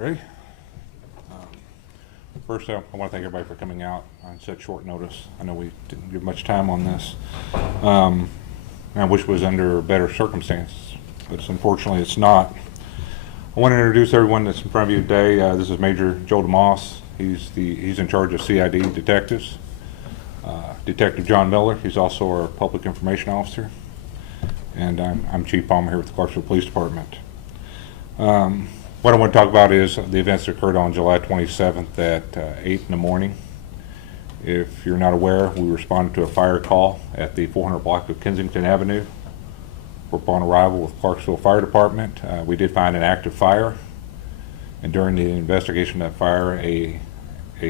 Ready? First, I want to thank everybody for coming out on such short notice. I know we didn't give much time on this. I wish it was under better circumstances, but unfortunately it's not. I want to introduce everyone that's in front of you today. This is Major Joel DeMoss. He's in charge of CID detectives. Detective John Miller, he's also our public information officer. And I'm Chief Palmer here with the Clarksville Police Department. What I want to talk about is the events that occurred on July 27th at 8 in the morning. If you're not aware, we responded to a fire call at the 400 block of Kensington Avenue. Upon arrival with Clarksville Fire Department, we did find an active fire, and during the investigation of that fire, a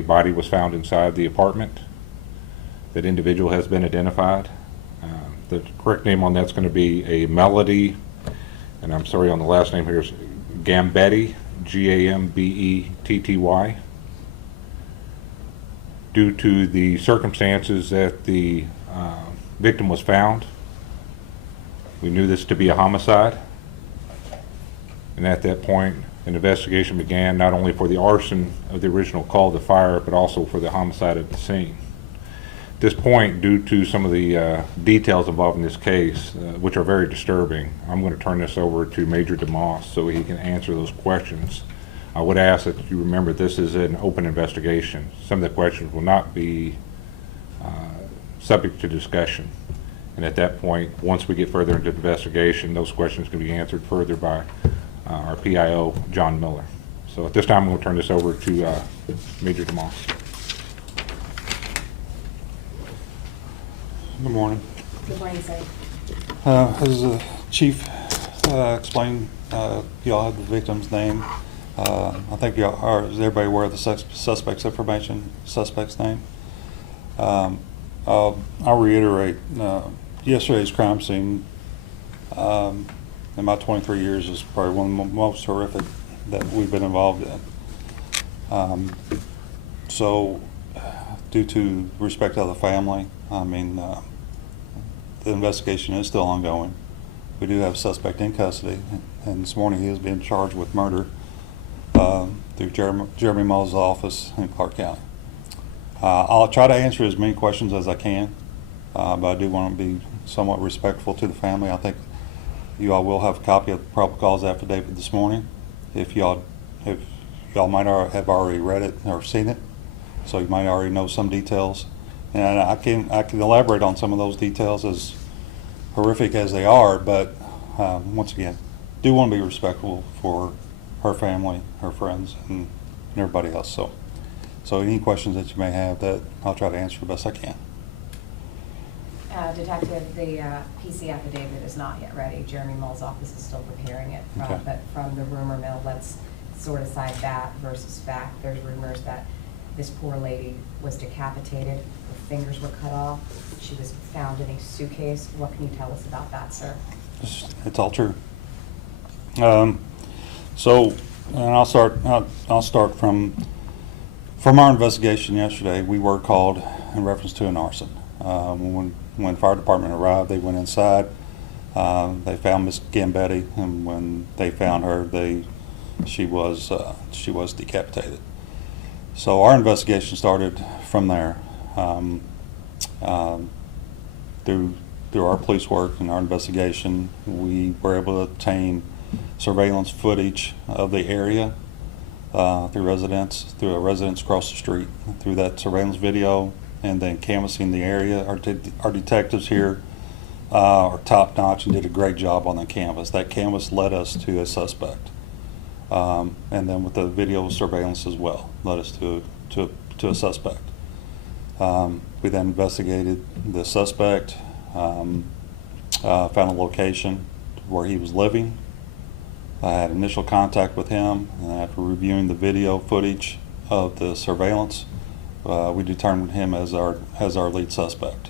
body was found inside the apartment. That individual has been identified. The correct name on that's going to be a Melody, and I'm sorry on the last name here, is Gambetty, G-A-M-B-E-T-T-Y. Due to the circumstances that the victim was found, we knew this to be a homicide, and at that point an investigation began, not only for the arson of the original call to fire, but also for the homicide at the scene. At this point, due to some of the details involved in this case, which are very disturbing, I'm going to turn this over to Major DeMoss so he can answer those questions. I would ask that you remember this is an open investigation. Some of the questions will not be subject to discussion. And at that point, once we get further into the investigation, those questions can be answered further by our PIO, John Miller. So at this time, I'm going to turn this over to Major DeMoss. Good morning. Good morning, sir. As the chief explained, y'all have the victim's name. I think y'all are. Is everybody aware of the suspect's information, suspect's name? I'll reiterate. Yesterday's crime scene, in my 23 years, is probably one of the most horrific that we've been involved in. So, due to respect of the family, I mean, the investigation is still ongoing. We do have a suspect in custody, and this morning he is being charged with murder through Jeremy Mull's office in Clark County. I'll try to answer as many questions as I can, but I do want to be somewhat respectful to the family. I think you all will have a copy of the probable cause affidavit this morning. If y'all might have already read it or seen it, so you might already know some details. And I can elaborate on some of those details, as horrific as they are, but once again, do want to be respectful for her family, her friends, and everybody else. So any questions that you may have, that I'll try to answer the best I can. Detective, the PC affidavit is not yet ready. Jeremy Mull's office is still preparing it. Okay. But from the rumor mill, let's sort aside that versus fact. There's rumors that this poor lady was decapitated, her fingers were cut off, she was found in a suitcase. What can you tell us about that, sir? It's all true. So, and I'll start from our investigation yesterday. We were called in reference to an arson. When fire department arrived, they went inside. They found Miss Gambetty, and when they found her, she was decapitated. So our investigation started from there. Through our police work and our investigation, we were able to obtain surveillance footage of the area through a residence across the street. Through that surveillance video, and then canvassing the area, our detectives here are top notch and did a great job on the canvas. That canvas led us to a suspect, and then with the video surveillance as well, led us to a suspect. We then investigated the suspect, found a location where he was living. I had initial contact with him, and after reviewing the video footage of the surveillance, we determined him as our lead suspect.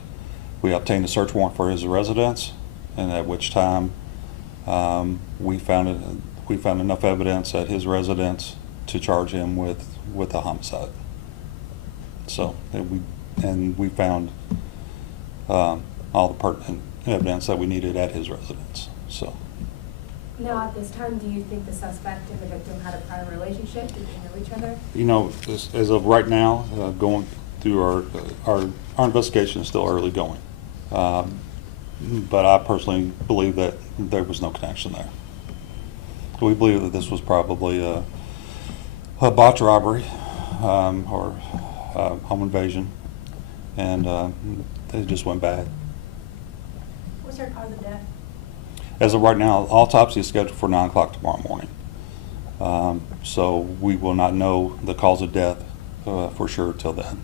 We obtained a search warrant for his residence, and at which time we found enough evidence at his residence to charge him with a homicide. So we found all the pertinent evidence that we needed at his residence. So Now, at this time, do you think the suspect and the victim had a prior relationship? Did they know each other? You know, as of right now, going through our investigation is still early going. But I personally believe that there was no connection there. We believe that this was probably a botched robbery or home invasion, and it just went bad. What's her cause of death? As of right now, autopsy is scheduled for 9 o'clock tomorrow morning. So we will not know the cause of death for sure till then.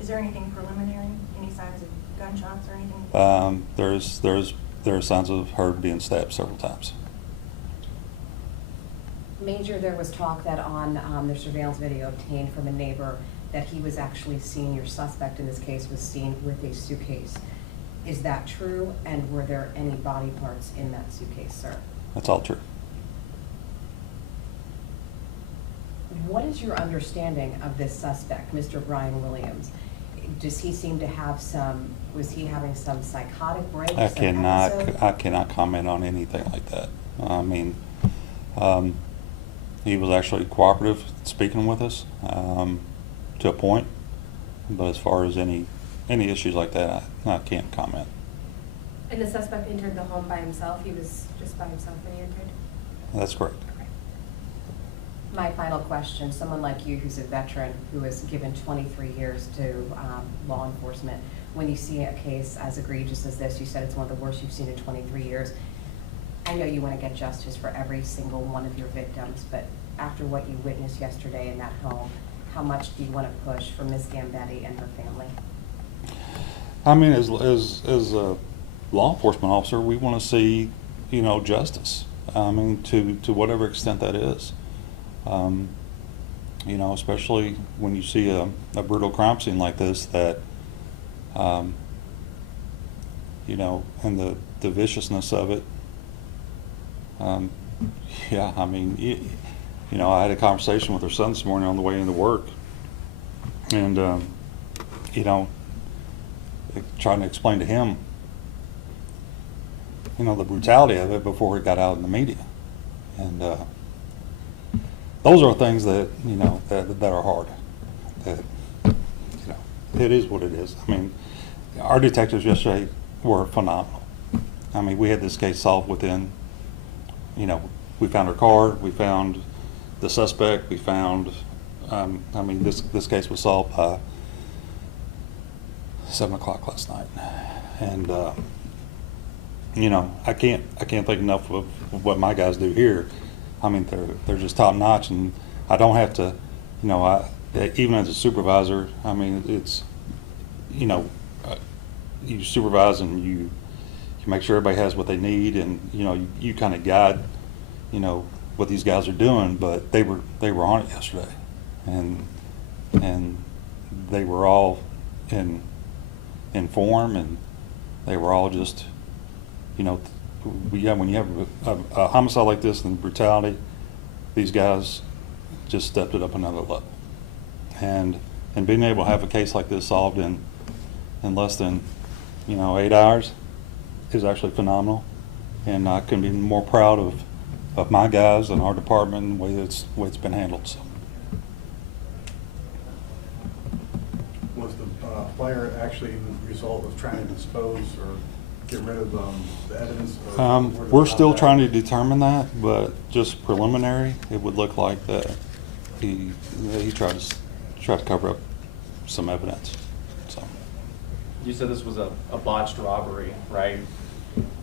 Is there anything preliminary, any signs of gunshots or anything? There are signs of her being stabbed several times. Major, there was talk that on the surveillance video obtained from a neighbor that he was actually seen, your suspect in this case was seen with a suitcase. Is that true? And were there any body parts in that suitcase, sir? That's all true. What is your understanding of this suspect, Mr. Brian Williams? Does he seem to have was he having some psychotic breaks? I episode? cannot comment on anything like that. I mean, he was actually cooperative speaking with us to a point, but as far as any issues like that, I can't comment. And the suspect entered the home by himself? He was just by himself when he entered? That's correct. My final question, someone like you who's a veteran who has given 23 years to law enforcement, when you see a case as egregious as this, you said it's one of the worst you've seen in 23 years. I know you want to get justice for every single one of your victims, but after what you witnessed yesterday in that home, how much do you want to push for Ms. Gambetti and her family? I mean, as a law enforcement officer, we want to see, justice. I mean, to whatever extent that is. Especially when you see a brutal crime scene like this that, and the viciousness of it. Yeah, I mean, I had a conversation with her son this morning on the way into work, and, trying to explain to him, the brutality of it before it got out in the media. And those are things that, that are hard. That, it is what it is. I mean, our detectives yesterday were phenomenal. I mean, we had this case solved within, we found her car, we found the suspect, we found, this case was solved by 7 o'clock last night. And, I can't think enough of what my guys do here. I mean, they're just top notch, and I don't have to, even as a supervisor, I mean, it's, you supervise and you make sure everybody has what they need, and you kind of guide, what these guys are doing. But they were on it yesterday, and they were all in form, and they were all just, when you have a homicide like this and brutality, these guys just stepped it up another level. And being able to have a case like this solved in less than 8 hours is actually phenomenal. And I couldn't be more proud of my guys and our department and the way it's been handled. So. Was the fire actually the result of trying to dispose or get rid of the evidence? We're still trying to determine that, but just preliminary, it would look like that he tried to cover up some evidence. So. You said this was a botched robbery, right?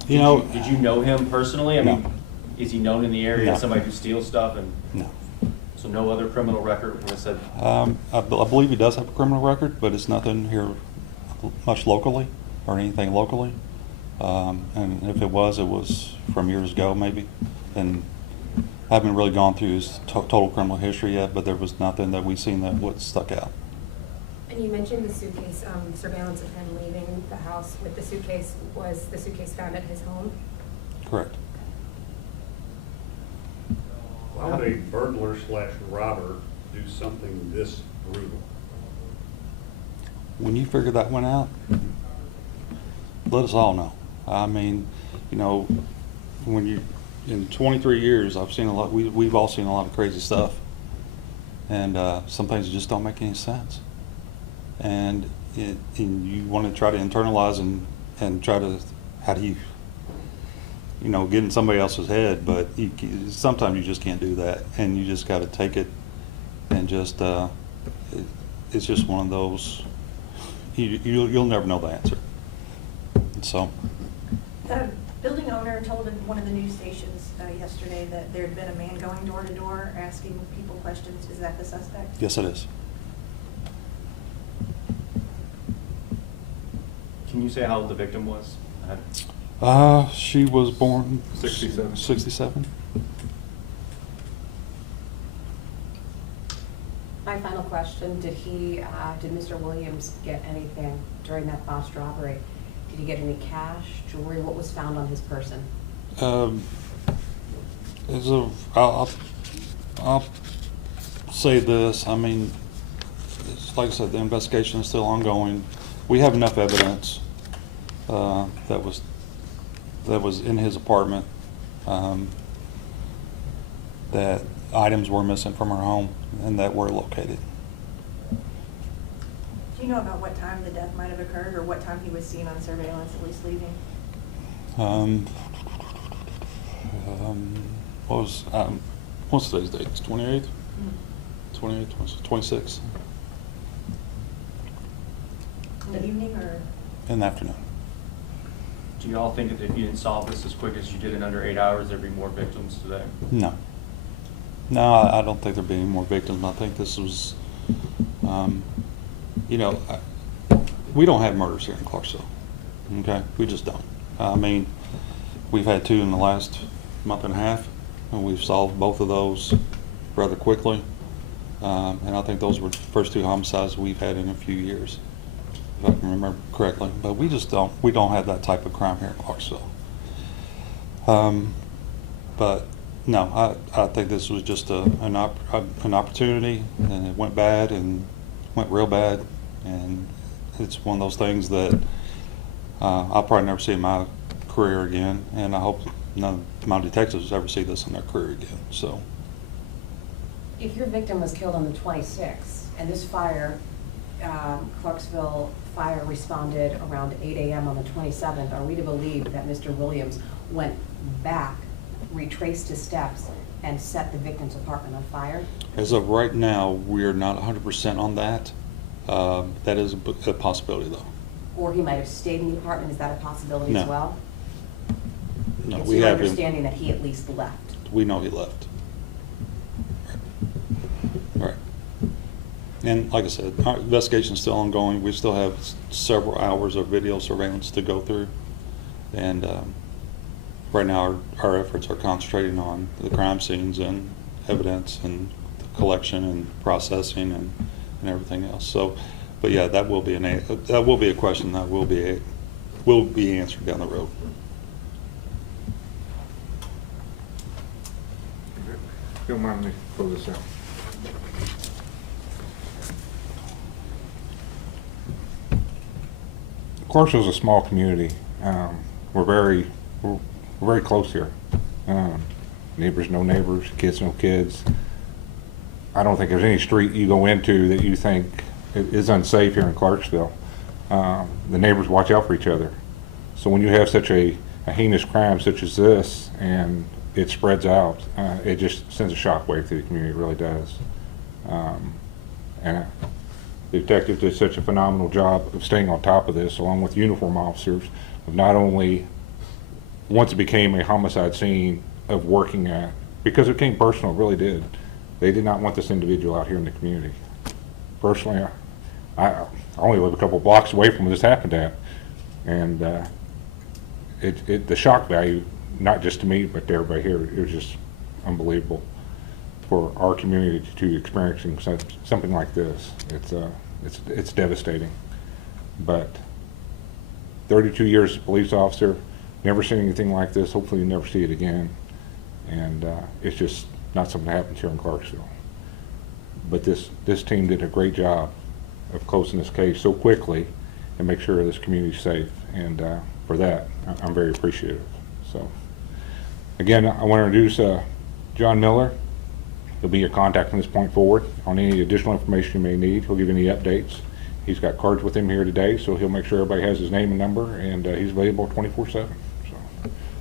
Did you know him personally? I No. mean, is he known in the area No. as somebody who steals stuff? And No. so no other criminal record when it said. I believe he does have a criminal record, but it's nothing here much locally or anything locally. And if it was from years ago maybe. And I haven't really gone through his total criminal history yet, but there was nothing that we seen that would stuck out. And you mentioned the suitcase, surveillance of him leaving the house with the suitcase. Was the suitcase found at his home? Correct. Why would a burglar / robber do something this brutal? When you figure that one out, let us all know. I mean, when in 23 years, I've seen a lot, we've all seen a lot of crazy stuff. And some things just don't make any sense. And you want to try to internalize and try to, how do you, get in somebody else's head, but sometimes you just can't do that. And you just got to take it and just, it's just one of those, you'll never know the answer. So. The building owner told one of the news stations yesterday that there had been a man going door to door asking people questions. Is that the suspect? Yes, it is. Can you say how old the victim was? She was born 67. 67. My final question, did Mr. Williams get anything during that botched robbery? Did he get any cash, jewelry? What was found on his person? I'll say this. I mean, it's like I said, the investigation is still ongoing. We have enough evidence that was in his apartment that items were missing from her home and that were located. Do you know about what time the death might have occurred or what time he was seen on surveillance, at least leaving? What's today's date? It's 28th? 28th, 26th In the evening or? in the afternoon. Do you all think that if you didn't solve this as quick as you did in under 8 hours, there'd be more victims today? No. No, I don't think there'll be any more victims. I think this was, we don't have murders here in Clarksville. Okay? We just don't. I mean, we've had 2 in the last month and a half, and we've solved both of those rather quickly. And I think those were the first 2 homicides we've had in a few years, if I can remember correctly. But we don't have that type of crime here in Clarksville. But no, I think this was just an opportunity, and it went bad and went real bad, and it's one of those things that I'll probably never see in my career again, and I hope none of my detectives ever see this in their career again. So, If your victim was killed on the 26th, and this fire, Clarksville Fire responded around 8 a.m. on the 27th, are we to believe that Mr. Williams went back, retraced his steps, and set the victim's apartment on fire? as of right now, we're not 100% on that. That is a possibility, though. Or he might have stayed in the apartment, is that a possibility No. as well? No, It's we your have him. understanding that he at least left? We know he left. Right. And like I said, our investigation's still ongoing. We still have several hours of video surveillance to go through. And right now, our efforts are concentrating on the crime scenes and evidence and the collection and processing and everything else. So, but yeah, that will be a question that will be answered down the road. If you don't mind me close this out. Clarksville's a small community. We're very close here. Neighbors know neighbors, kids know kids. I don't think there's any street you go into that you think is unsafe here in Clarksville. The neighbors watch out for each other. So when you have such a heinous crime such as this, and it spreads out, it just sends a shockwave through the community. It really does. And the detective did such a phenomenal job of staying on top of this, along with uniform officers, of not only, once it became a homicide scene, of working at, because it became personal, it really did. They did not want this individual out here in the community. Personally, I only live a couple blocks away from where this happened at, and the shock value, not just to me, but to everybody here, it was just unbelievable for our community to experiencing something like this. It's devastating. But 32 years as a police officer, never seen anything like this. Hopefully you never see it again. And it's just not something that happens here in Clarksville. But this team did a great job of closing this case so quickly and make sure this community's safe. And for that, I'm very appreciative. So Again, I want to introduce John Miller. He'll be your contact from this point forward on any additional information you may need. He'll give you any updates. He's got cards with him here today, so he'll make sure everybody has his name and number, and he's available 24/7. So,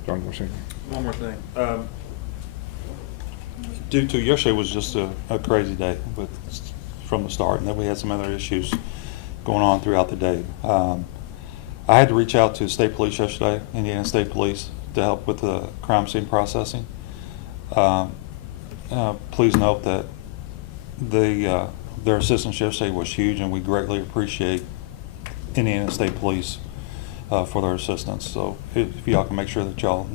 John, you want to say anything? One more thing. Due to yesterday was just a crazy day from the start, and then we had some other issues going on throughout the day. I had to reach out to state police yesterday, Indiana State Police, to help with the crime scene processing. Please note that their assistance yesterday was huge, and we greatly appreciate Indiana State Police for their assistance. So if y'all can make sure that y'all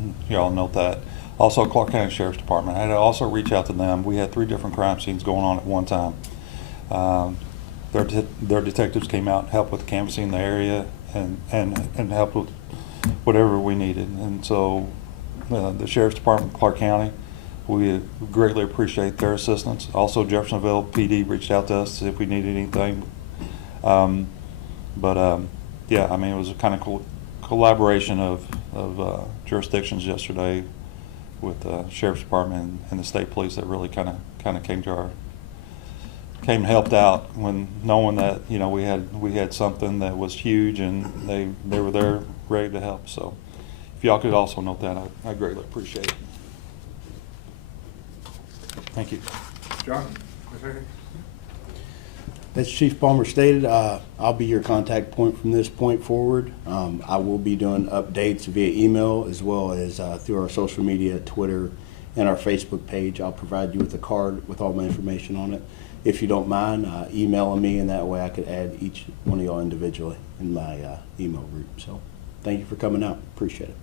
note that. Also, Clark County Sheriff's Department, I had to also reach out to them. We had 3 different crime scenes going on at one time. Their detectives came out and helped with canvassing the area and helped with whatever we needed. And so the Sheriff's Department, Clark County, we greatly appreciate their assistance. Also, Jeffersonville PD reached out to us to see if we needed anything. Yeah, I mean, it was a kind of collaboration of jurisdictions yesterday with the Sheriff's Department and the State Police that really kind of came and helped out when knowing that, you know, we had something that was huge, and they were there ready to help. So if y'all could also note that, I greatly appreciate it. Thank you. John, a second. As Chief Palmer stated, I'll be your contact point from this point forward. I will be doing updates via email as well as through our social media, Twitter, and our Facebook page. I'll provide you with a card with all my information on it. If you don't mind, emailing me, and that way I could add each one of y'all individually in my email group. So thank you for coming out. Appreciate it.